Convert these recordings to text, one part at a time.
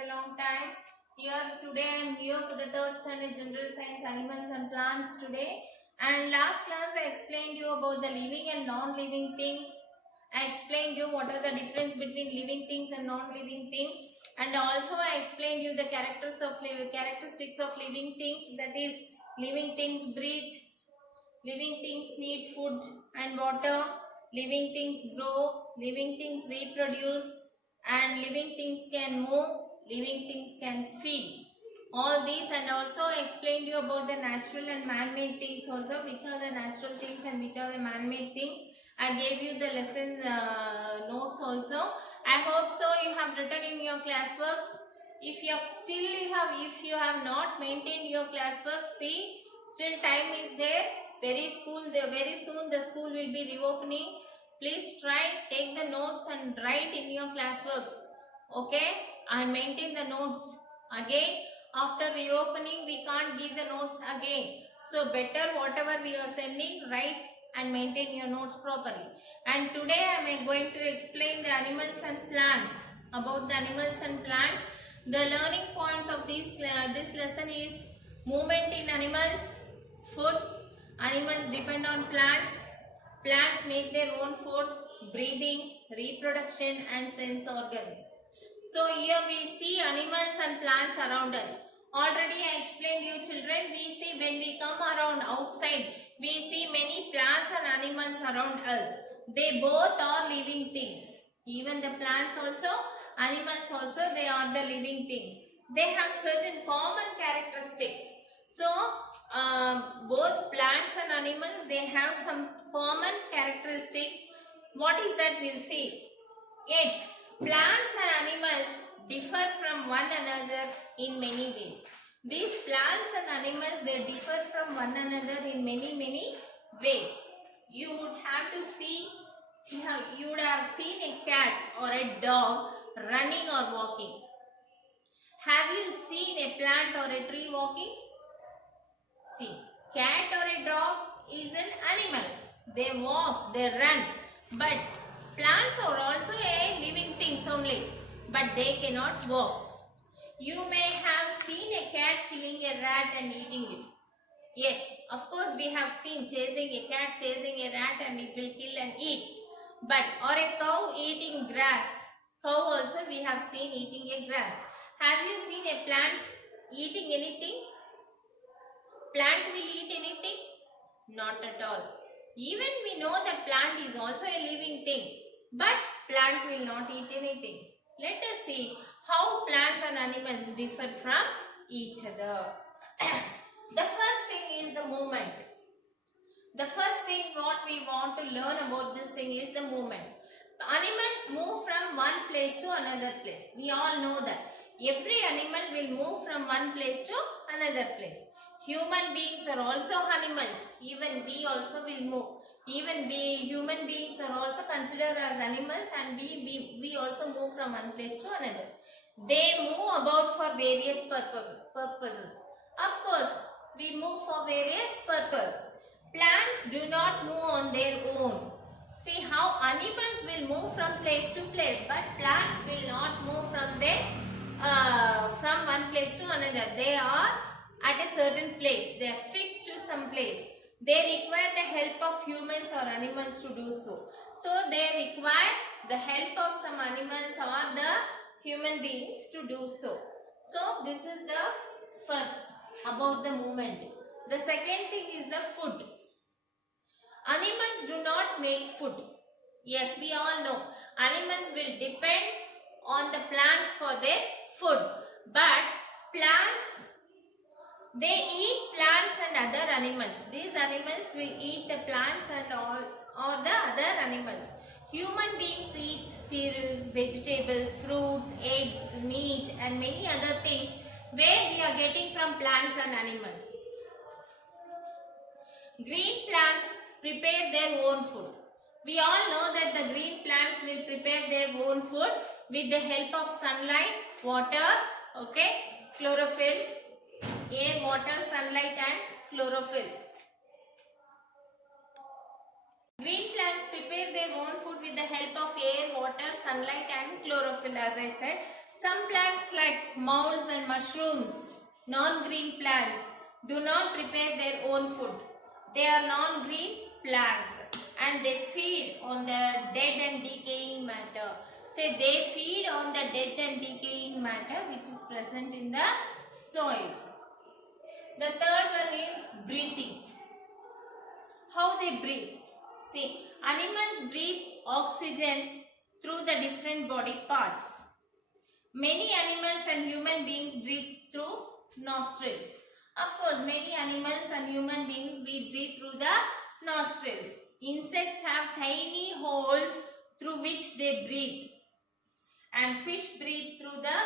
a long time. Today I am here for the third standard general science animals and plants today. And last class I explained you about the living and non-living things. I explained you what are the difference between living things and non-living things. And also I explained you the characteristics of living things. That is, living things breathe, living things need food and water, living things grow, living things reproduce, and living things can move, living things can feed. All these, and also I explained you about the natural and man-made things also, which are the natural things and which are the man-made things. I gave you the lesson notes also. I hope so you have written in your classworks. If you have not maintained your classwork, see, still time is there. Very soon the school will be reopening. Please try, take the notes and write in your classworks. Okay, and maintain the notes. Again, after reopening we can't give the notes again, so better whatever we are sending, write and maintain your notes properly. And today I am going to explain the animals and plants. About the animals and plants, the learning points of this lesson is movement in animals, food, animals depend on plants, plants make their own food, breathing, reproduction and sense organs. So here we see animals and plants around us. Already I explained you children, we see when we come around outside, we see many plants and animals around us. They both are living things. Even the plants also, animals also, they are the living things. They have certain common characteristics. So both plants and animals, they have some common characteristics. What is that? We'll see. Yet, plants and animals differ from one another in many ways. These plants and animals, they differ from one another in many ways. You would have to see, you would have seen a cat or a dog running or walking. Have you seen a plant or a tree walking? See, cat or a dog is an animal. They walk, they run. But plants are also a living things only, but they cannot walk. You may have seen a cat killing a rat and eating it. Yes, of course we have seen a cat chasing a rat and it will kill and eat. But, or a cow eating grass. Cow also we have seen eating a grass. Have you seen a plant eating anything? Plant will eat anything? Not at all. Even we know that plant is also a living thing, but plant will not eat anything. Let us see how plants and animals differ from each other. The first thing is the movement. The first thing what we want to learn about this thing is the movement. Animals move from one place to another place. We all know that. Every animal will move from one place to another place. Human beings are also animals. Even we also will move. Even we human beings are also considered as animals, and we also move from one place to another. They move about for various purposes. Of course, we move for various purposes. Plants do not move on their own. See how animals will move from place to place, but plants will not move from one place to another. They are at a certain place. They are fixed to some place. They require the help of humans or animals to do so. So they require the help of some animals or the human beings to do so. So this is the first about the movement. The second thing is the food. Animals do not make food. Yes, we all know. Animals will depend on the plants for their food. But plants, they eat plants and other animals. These animals will eat the plants and all or the other animals. Human beings eat cereals, vegetables, fruits, eggs, meat and many other things where we are getting from plants and animals. Green plants prepare their own food. We all know that the green plants will prepare their own food with the help of sunlight, water, okay, chlorophyll, air, water, sunlight and chlorophyll. Green plants prepare their own food with the help of air, water, sunlight and chlorophyll, as I said. Some plants like molds and mushrooms, non-green plants, do not prepare their own food. They are non-green plants and they feed on the dead and decaying matter. Say they feed on the dead and decaying matter which is present in the soil. The third one is breathing. How they breathe? See, animals breathe oxygen through the different body parts. Many animals and human beings breathe through nostrils. Of course, many animals and human beings we breathe through the nostrils. Insects have tiny holes through which they breathe. And fish breathe through the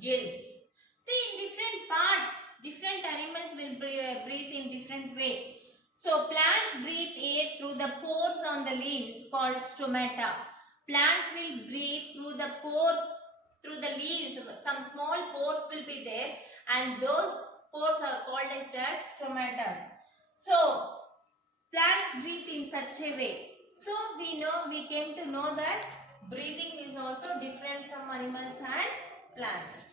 gills. See, in different parts, different animals will breathe in different way. So, plants breathe air through the pores on the leaves called stomata. Plant will breathe through the pores, through the leaves. Some small pores will be there and those pores are called as stomatas. So, plants breathe in such a way. So, we came to know that breathing is also different from animals and plants.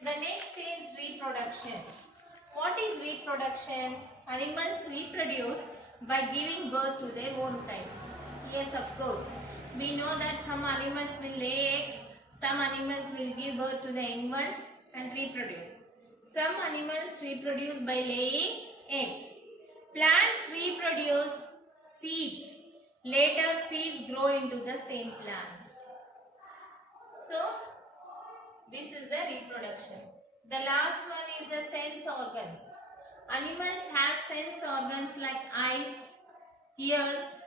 The next is reproduction. What is reproduction? Animals reproduce by giving birth to their own kind. Yes, of course. We know that some animals will lay eggs, some animals will give birth to the young ones and reproduce. Some animals reproduce by laying eggs. Plants reproduce seeds. Later seeds grow into the same plants. So, this is the reproduction. The last one is the sense organs. Animals have sense organs like eyes, ears,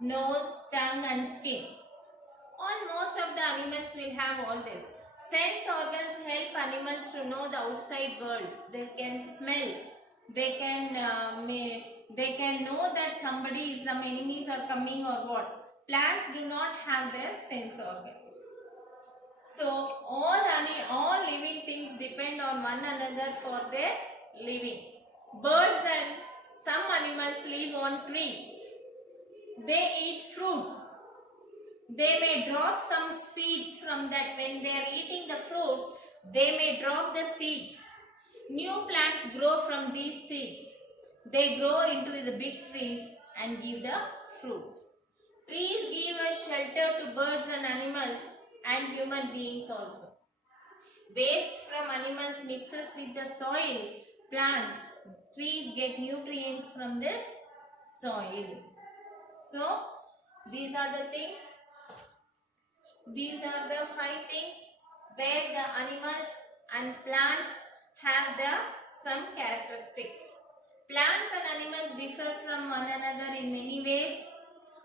nose, tongue and skin. Most of the animals will have all this. Sense organs help animals to know the outside world. They can smell. They can know that somebody is, some enemies are coming or what. Plants do not have their sense organs. So all living things depend on one another for their living. Birds and some animals live on trees. They eat fruits. They may drop some seeds from that. When they are eating the fruits, they may drop the seeds. New plants grow from these seeds. They grow into the big trees and give the fruits. Trees give a shelter to birds and animals and human beings also. Waste from animals mixes with the soil. Plants, trees get nutrients from this soil. So, these are the things. These are the 5 things where the animals and plants have some characteristics. Plants and animals differ from one another in many ways.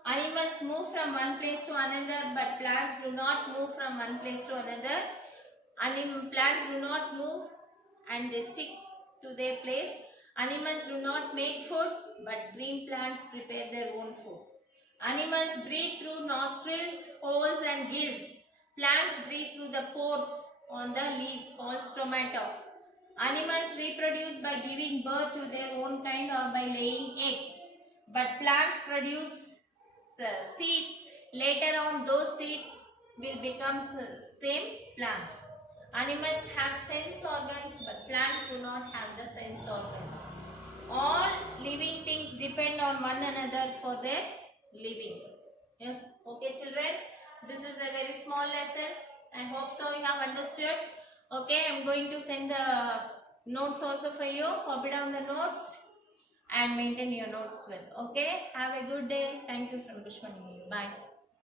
Animals move from one place to another, but plants do not move from one place to another. Plants do not move and they stick to their place. Animals do not make food, but green plants prepare their own food. Animals breathe through nostrils, holes and gills. Plants breathe through the pores on the leaves called stomata. Animals reproduce by giving birth to their own kind or by laying eggs. But plants produce seeds. Later on those seeds will become same plant. Animals have sense organs but plants do not have the sense organs. All living things depend on one another for their living. Yes, okay children, this is a very small lesson. I hope so you have understood. Okay, I am going to send the notes also for you. Copy down the notes and maintain your notes well. Okay, have a good day. Thank you from Pushpani. Bye.